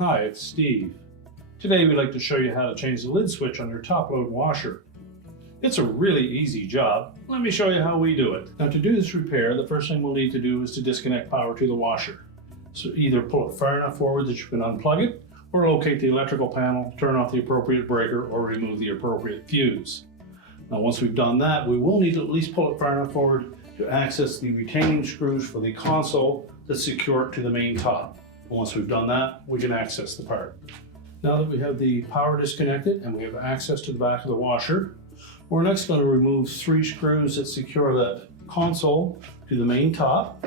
Hi, it's Steve. Today we'd like to show you how to change the lid switch on your top load washer. It's a really easy job. Let me show you how we do it. Now to do this repair, the first thing we'll need to do is to disconnect power to the washer. So either pull it far enough forward that you can unplug it, or locate the electrical panel, turn off the appropriate breaker, or remove the appropriate fuse. Now once we've done that, we will need to at least pull it far enough forward to access the retaining screws for the console that's secured to the main top. And once we've done that, we can access the part. Now that we have the power disconnected and we have access to the back of the washer, we're next going to remove 3 screws that secure that console to the main top.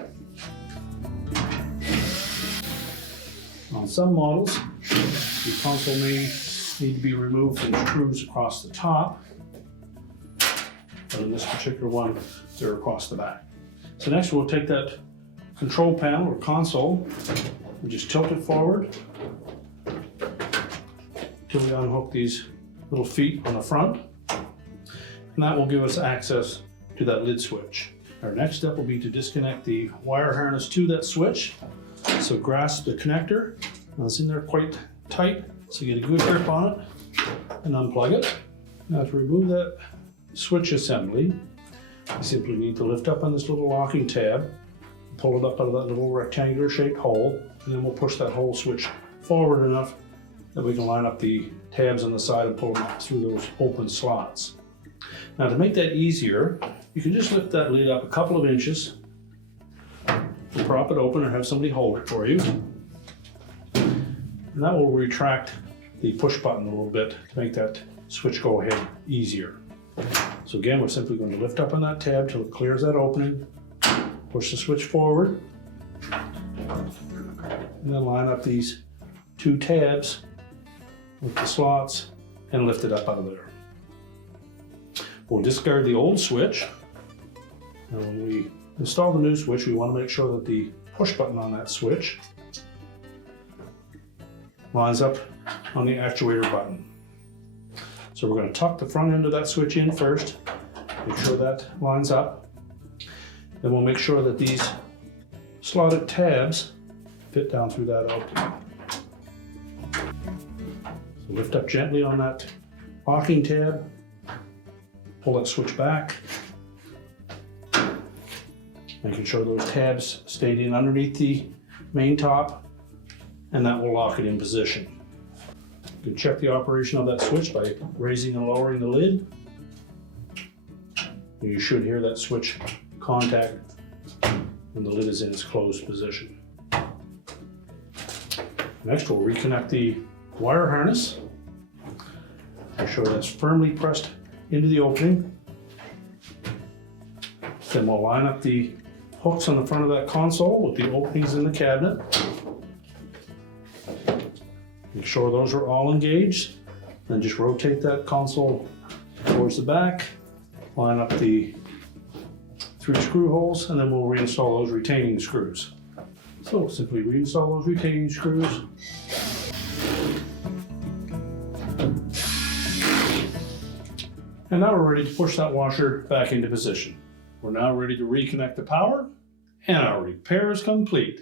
On some models, the console may need to be removed from screws across the top, but in this particular one, they're across the back. So next we'll take that control panel or console and just tilt it forward until we unhook these little feet on the front, and that will give us access to that lid switch. Our next step will be to disconnect the wire harness to that switch. So grasp the connector, now it's in there quite tight, so get a good grip on it and unplug it. Now to remove that switch assembly, you simply need to lift up on this little locking tab, pull it up out of that little rectangular shaped hole, and then we'll push that whole switch forward enough that we can line up the tabs on the side and pull them up through those open slots. Now to make that easier, you can just lift that lid up a couple of inches and prop it open or have somebody hold it for you. And that will retract the push button a little bit to make that switch go ahead easier. So again, we're simply going to lift up on that tab till it clears that opening, push the switch forward, and then line up these 2 tabs with the slots and lift it up out of there. We'll discard the old switch, and when we install the new switch, we want to make sure that the push button on that switch lines up on the actuator button. So we're going to tuck the front end of that switch in first, make sure that lines up. Then we'll make sure that these slotted tabs fit down through that opening. So lift up gently on that locking tab, pull that switch back, making sure those tabs stayed in underneath the main top, and that will lock it in position. You can check the operation of that switch by raising and lowering the lid. You should hear that switch contact when the lid is in its closed position. Next, we'll reconnect the wire harness. Make sure that's firmly pressed into the opening. Then we'll line up the hooks on the front of that console with the openings in the cabinet. Make sure those are all engaged. Then just rotate that console towards the back, line up the 3 screw holes, and then we'll reinstall those retaining screws. So simply reinstall those retaining screws. And now we're ready to push that washer back into position. We're now ready to reconnect the power, and our repair is complete.